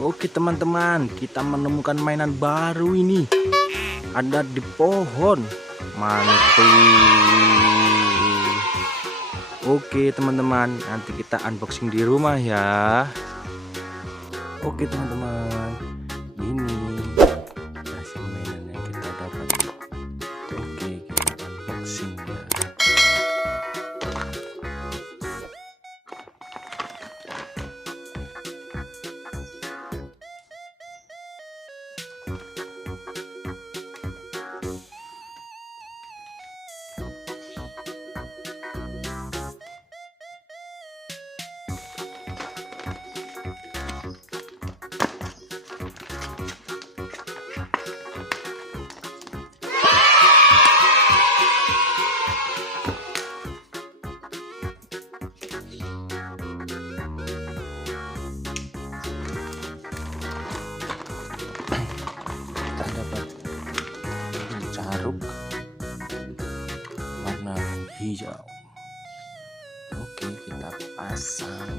Oke teman-teman, kita menemukan mainan baru ini. Ada di pohon. Mantul. Oke teman-teman, nanti kita unboxing di rumah ya. Oke teman-teman, ini hasil mainan yang kita dapat. Oke, kita unboxing ya. Truk warna hijau. Oke, kita pasang.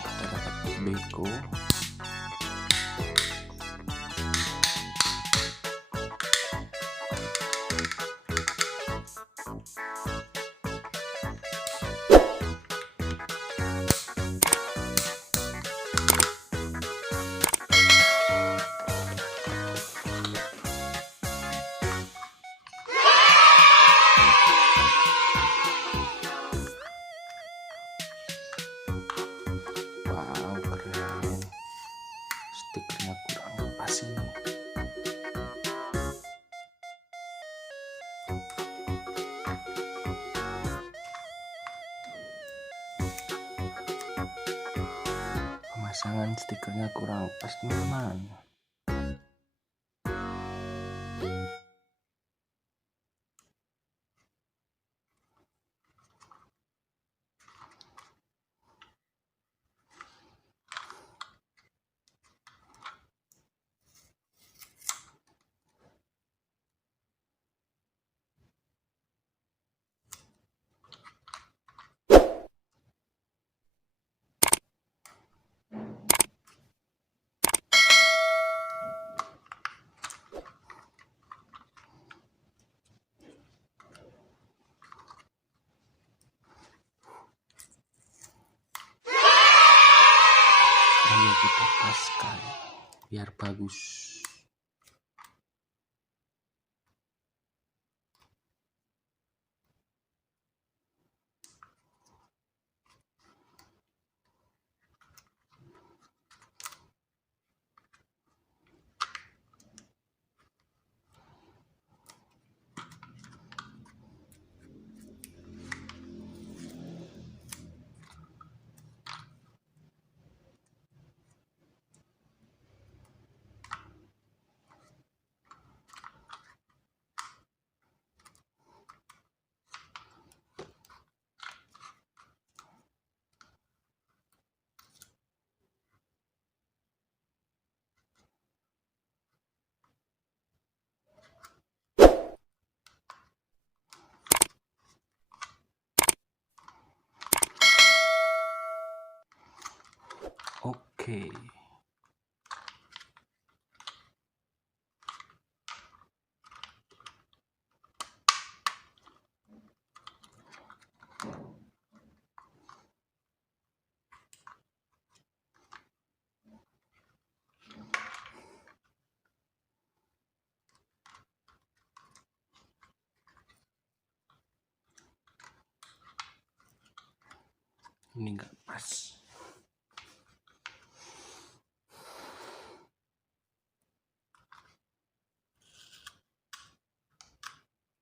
Kita dapat beko. Wow, keren. Stikernya kurang pas ini. Pemasangan stikernya kurang pas teman-teman. Ayo kita paskan biar bagus. Oke. Ini enggak pas.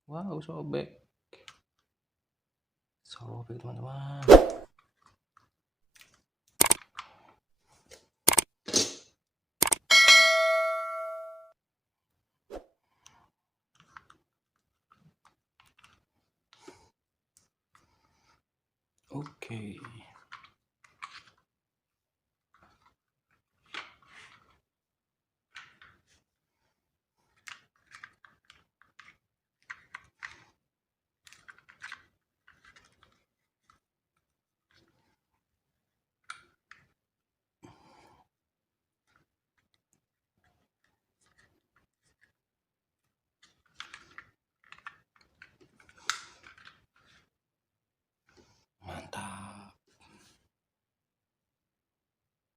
Wow, sobek teman-teman. Oke.